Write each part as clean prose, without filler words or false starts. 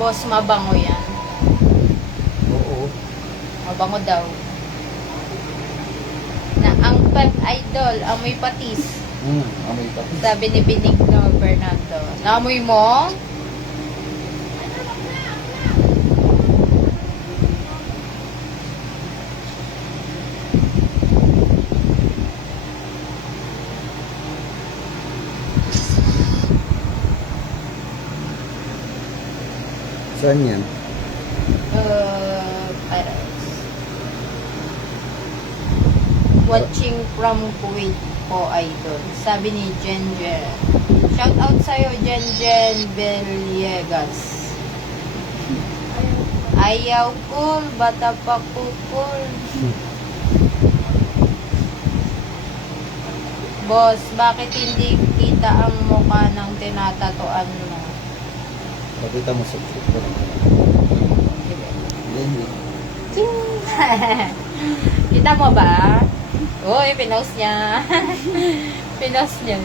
Boss, mabango yan. Oo. Mabango daw. Na ang Pep Idol, amoy patis. Amoy pa. Sabi ni Benigno Fernando. Naamoy mo? Saan yan? Watching from Kuwait po, Idol. Sabi ni Jenjen. Shout out sa'yo, Jenjen Villegas. Ayaw cool, bata pa cool. Boss, bakit hindi kita ang mukha ng tinatatuan mo? Pakita mo sa trip ko lang. Hindi. Kita mo ba? Uy, pinost niya. Pinost niya.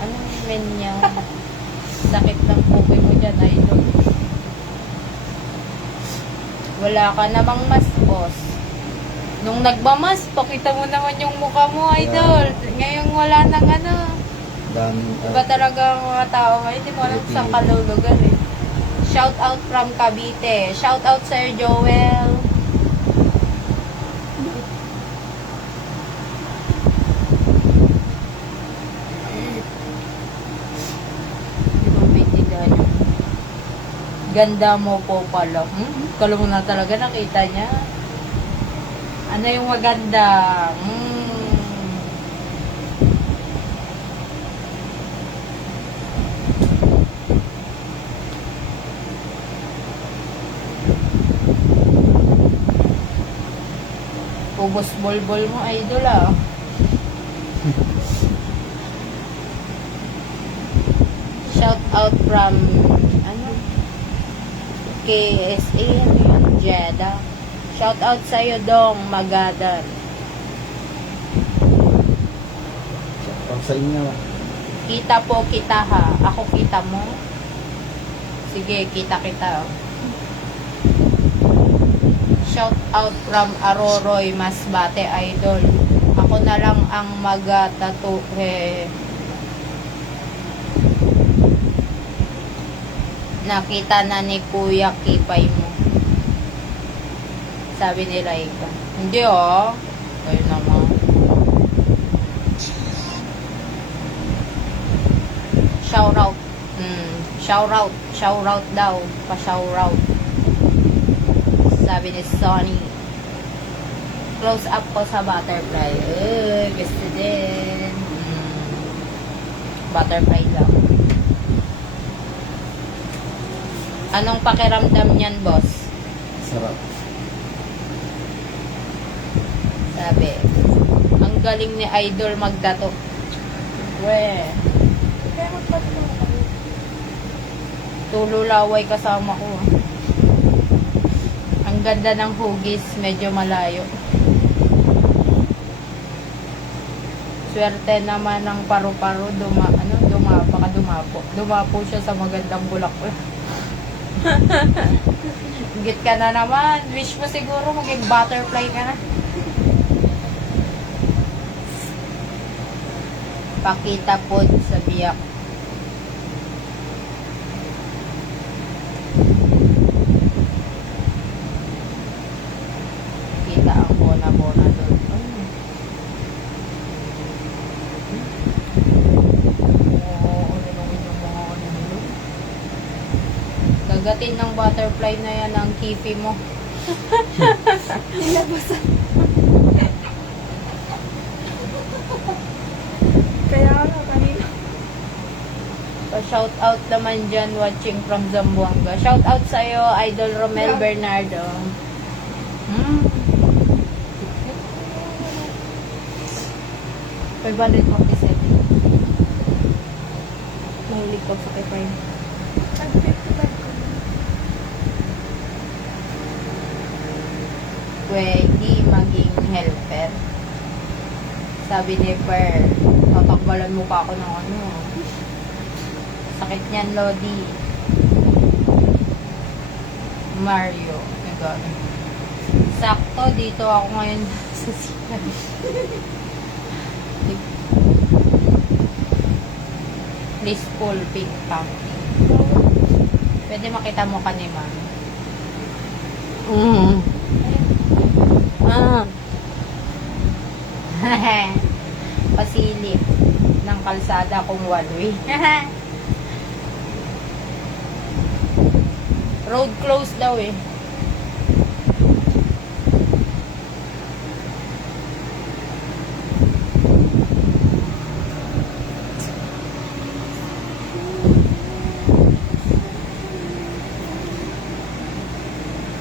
Anong men niya? Sakit ng pupoy mo dyan, Idol. Wala ka na bang mas, boss? Nung nagmamas, pakita mo naman yung mukha mo, Idol. Ngayon wala nang ano. Daming Iba talaga ang mga tao ngayon. Hindi mo alam saan ka lulugar eh. Shout out from Cavite. Shout out Sir Joel. Hindi mo maintindihan yun. Ganda mo po pala. Kala mo na talaga nakita niya. Ano yung maganda? Ubos bol-bol mo, Idol ah. Shout out from KSA, Jeddah. Shout out sa'yo, Dong Magadan. Pag sa inyo. Kita po kita ha. Ako kita mo. Sige, kita kita. Shout out from Aroroy Masbate, Idol. Ako na lang ang mag-tattoo. Nakita na ni Kuya Kipay mo. Sabi ni Laika. Hindi oh. Ayun naman. Shout out. Shout out daw. Pa-shout out. Sabi ni Sonny. Close up ko sa butterfly. Gusto din. Butterfly daw. Anong pakiramdam niyan, boss? Sarap. Sabi. Ang galing ni Idol magdato. Weh. Tululaway kasama ko. Ang ganda ng hugis, medyo malayo. Swerte naman ng paru-paro, dumapo siya sa magandang bulaklak. Git ka na naman. Wish mo siguro maging butterfly ka na. Pakita po sa biyak. Kita ang bona-bona doon. Gagatin ng butterfly na yan ang kipi mo. Nilabasan. Kaya nga kanina. Shout out naman dyan watching from Zamboanga. Shout out sa'yo, Idol Romel Bernardo. 547. Mahilig ko sa kay Prime. Pwede maging helper. Sabi ni Per, tatakbalan mo pa ako ng ano. Sakit niyan, Lodi. Mario. My God. Sakto, dito ako ngayon sa siya. Blissful pink pumpkin. Pwede makita mo ka ni ma'am. Pasilip ng kalsada kung one-way. Road closed daw eh.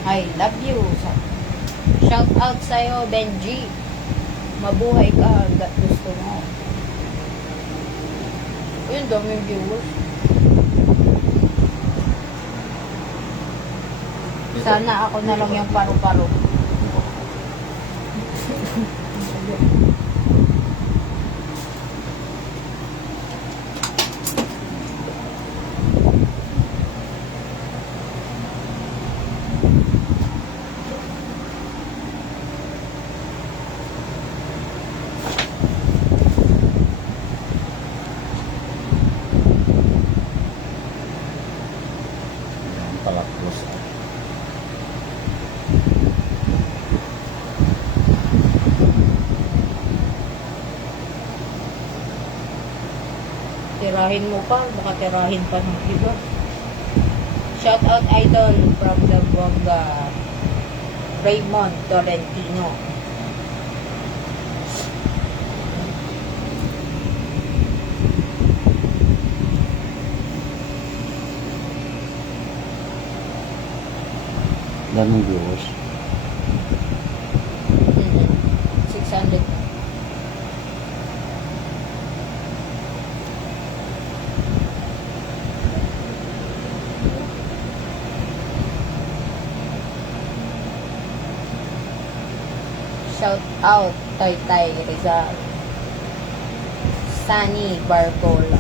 I love you. Shout out sa'yo, Benji. Mabuhay ka hanggat gusto mo. Ayun, daming viewers. Sana ako na lang yung paru-paro. Palaklos. Tirahin mo pa, baka tirahin pa ng iba. Shout out idol from the Buanga, Raymond Tolentino. Daming viewers. 600 na. Shout out Toy Tay Rizal, Sunny Barcola.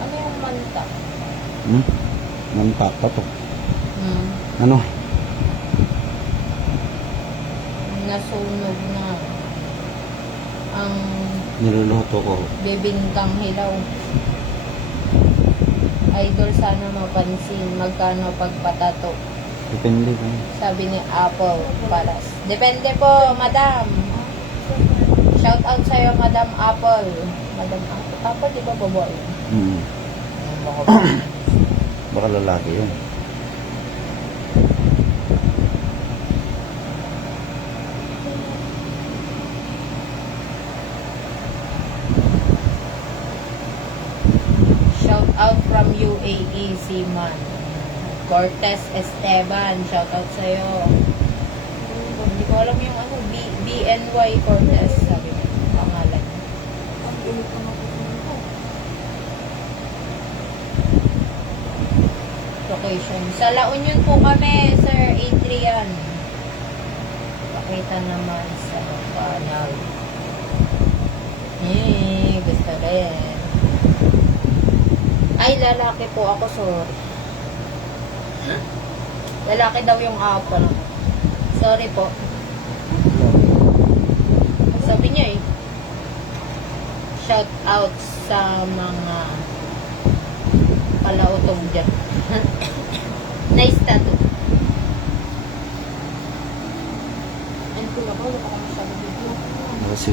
Ano yung manta? Nampak pa to. Hmm. Ano? Nasunog na ang Niluluto ko. bibingkang hilaw. Idol, sana mapansin magkano pagpatato. Depende ko. Sabi ni Apple Paras. Depende po, madam. Shout out sa'yo, Madam Apple. Madam Apple. Apple, di ba babae? Baka lalaki yun. Shout out from UAE, Siman. Cortez Esteban, shout out sa'yo. Hindi ko alam yung ano, BNY Cortez, sabi mo, pangalan. Location. Sa La Union po kami, Sir Adrian. Pakita naman sa panel. Gusto rin. Ay, lalaki po ako, sorry. Lalaki daw yung Apple. Sorry po. Sabi niya eh. Shout out sa mga palautog dyan. Nice tattoo. Ano ko na ba? Wala ka masyado dito. Kasi